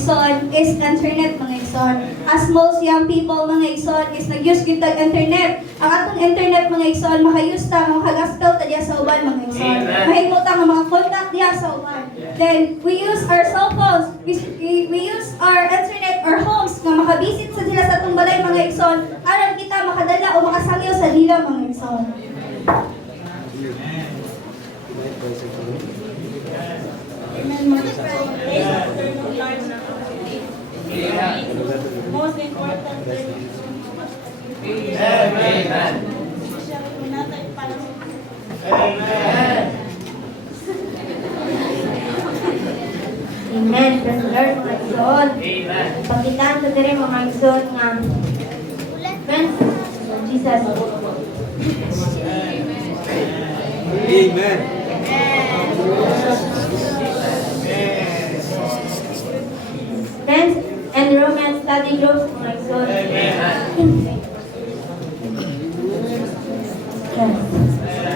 igsoon, is internet, mga igsoon. As most young people, mga igsoon, is nag-use kita internet. Ang atong internet, mga igsoon, makayuse ta, makagaspel ta diya sa uban, mga igsoon. Mahimuta nga mga contact diya sa uban. Then, we use our cell phones, we use our internet or homes nga makabisit sa sila sa atong balay, mga igsoon, aron kita makadala o makasangyo sa dila, mga igsoon. Most important thing. Amen. Amen. Praise the Lord, mga igsoon. Amen. Pagkitaan ko diri mga igsoon nga friends, Jesus. Amen. Friends and romance study groups, mga igsoon. Amen. Yes.